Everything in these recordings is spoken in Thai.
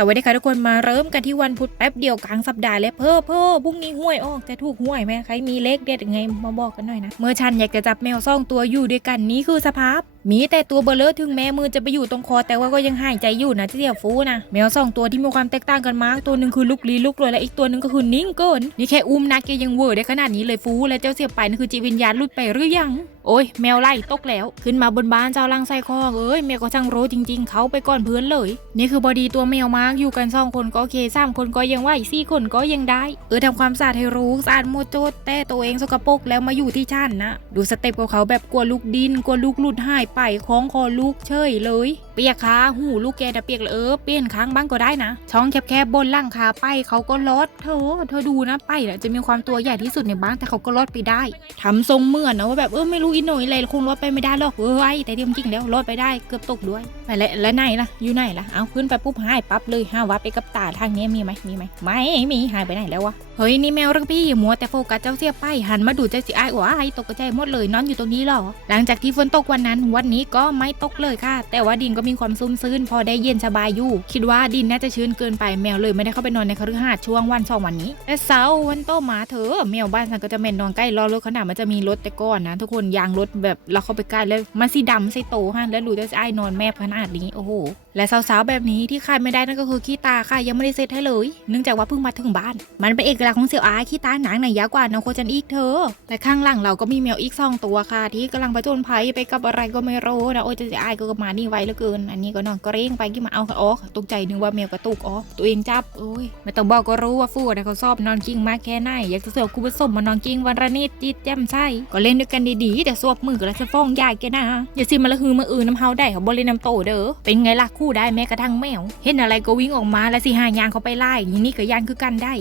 สวัสดีค่ะทุกคนมาเริ่มกันที่วันพุธแป๊บเดียวกลางสัปดาห์เลยเพ้อเพ้อพรุ่งนี้ห้วยออกจะถูกห้วยไหมใครมีเลขเด็ดยังไงมาบอกกันหน่อยนะ เมื่อฉันอยากจะจับแมวซ่องตัวอยู่ด้วยกันนี้คือสภาพมีแต่ตัวเบลเลอร์ถึงแม้มือจะไปอยู่ตรงคอ แต่ว่าก็ยังหายใจอยู่นะเสี่ยวฟูนะแมวสองตัวที่มีความแตกต่างกันมาก ตัวหนึ่งคือลุกลี้ลุกลอยและอีกตัวหนึ่งก็คือนิ่งเกินนี่แค่อุ้มนะแกยังเวอร์ได้ขนาดนี้เลยฟู และเจ้าเสียบไปนั่นคือจิตวิญญาณลุดไปหรือยัง โอ้ยแมวไล่ตกแล้ว ขึ้นมาบนบ้านเจ้าลังไส้คอกเอ้ยแมวก็ช่างรู้จริง ๆ เขาไปก่อนเพื่อนเลย นี่คือบอดีตัวแมวมากอยู่กันสองคนก็โอเคสามคนก็ยังไหวสี่คนก็ยังได้ เออทำความสะอาดให้รู้สะอาดหมดจดแต่ตัวเองสกปรกแล้วมาอยู่ที่ชั้นนะ ดูสเต็ปของเขาแบบกลัวลูกดินกลัวลูกหลุดหายไปคล้องคอลูกเฉยเลย ปียกขาหูลูกแกนะเปียกเลยเออเปลี่ยนครั้งบ้างก็ได้นะ ช่องแคบๆบนล่างขาไปเขาก็ลดเธอเธอดูนะไปนะจะมีความตัวใหญ่ที่สุดในบ้านแต่เขาก็ลดไปได้ทำทรงเหมือนนะว่าแบบเออไม่รู้อินโหนยอะไรคงลดไปไม่ได้หรอกเออไอแต่จริงๆแล้วลดไปได้เกือบตกด้วยไปแล้วแล้วไหนล่ะอยู่ไหนล่ะเอาขึ้นไปปุ๊บหายปั๊บเลยห้าวับไปกับตาทางนี้มีไหมมีไหมไม่มีหายไปไหนแล้ววะเฮ้ยนี่แมวรักพี่อย่ามัวแต่โฟกัสเจ้าเสียไปหันมาดูเจ้าสิไอ้ายว้ายตกใจหมดเลยนอนอยู่ตรงนี้หรอหลังจากที่ฝนตกวันนั้นวันนี้ก็ไม่ตกเลยค่ะ แต่ว่าดินก็มีความซุ่มซื่นพอได้เย็นสบายอยู่ คิดว่าดินน่าจะชื้นเกินไปแมวเลยไม่ได้เข้าไปนอนในคฤหาสน์ช่วงวันสองวันนี้แต่เสาร์วันโตมาเถอะแมวบ้านฉันก็จะแมนนอนใกล้รอรถขนาดมันจะมีรถแต่ก่อนนะทุกคนยางรถแบบเราเข้าไปใกล้แล้วมันสีดำใส่โตฮะแล้วดูเจ้ไอ้นอนแม่ขนาดนี้โอ้โห และสาวๆแบบนี้ที่ขาดไม่ได้นั่นก็คือขี้ตาค่ะยังไม่ได้เซ็ตให้เลย เนื่องจากว่าเพิ่งมาถึงบ้าน มันเป็นเอกลักษณ์ของเสี่ยวอาขี้ตาหนังไหนยาวกว่าน้องโคจันอีกเธอ แต่ข้างหลังเราก็มีแมวอีกสองตัวค่ะ ที่กำลังผจญภัยไปกับอะไรก็ไม่รู้นะโอ้ยจะอายก็มานี่ไวเหลือเกิน อันนี้ก็นอนก็เกรงไปกี่มาเอาค่ะอ๋อตกใจนึกว่าแมวกระตุกอ๋อตัวเองจับโอ้ยไม่ต้องบอกก็รู้ว่าฟูนะเขาชอบนอนกิ้งมากแค่ไหนอยากจะเสือกคุณผสมมานอนกิ้งวันละนิดจิตแจ่มใสก็เล่นด้วยกันดีๆแต่สวบมือกันแล้วจะฟ้องยายแกนะอย่าซิมาละฮือมาอือน้ำเฮาได้เขาบริน้ำโตเด้อเป็นไงล่ะคูได้แม้กระทั่งแมว เห็นอะไรก็วิ่งออกมาแล้วสิหายางเขาไปไล่อย่างนี้ก็ยานคือกันได้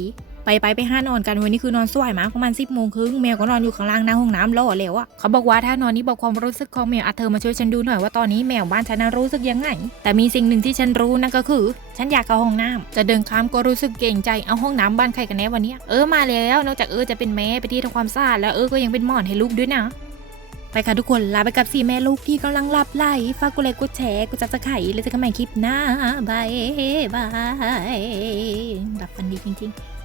ไปไปไปห้านอนกันวันนี้คือนอนสวยมาประมาณสิบโมงครึ่งแมวก็นอนอยู่ข้างล่างหน้าห้องน้ำรอแล้วอะเขาบอกว่าถ้านอนนี้บอกความรู้สึกของแมวอะเธอมาช่วยฉันดูหน่อยว่าตอนนี้แมวบ้านฉันน่ะรู้สึกยังไง แต่มีสิ่งหนึ่งที่ฉันรู้นั่นก็คือ ฉันอยากเข้าห้องน้ำจะเดินข้ามก็รู้สึกเกรงใจเอาห้องน้ำบ้านใครกันแน่วันเนี้ยเออมาแล้วนอกจากเออจะเป็นแม่ไปที่ทำความสะอาดแล้วเออก็ยังเป็นหมอนให้ลูกด้วยนะ ค่ะทุกคนลาไปกับสี่แม่ลูกที่กำลังหลับไหลฝากกดไลค์กดแชร์กดจับสไข่แล้วเจอกันใหม่คลิปหน้าบายบายหลับฝันดีจริง ๆ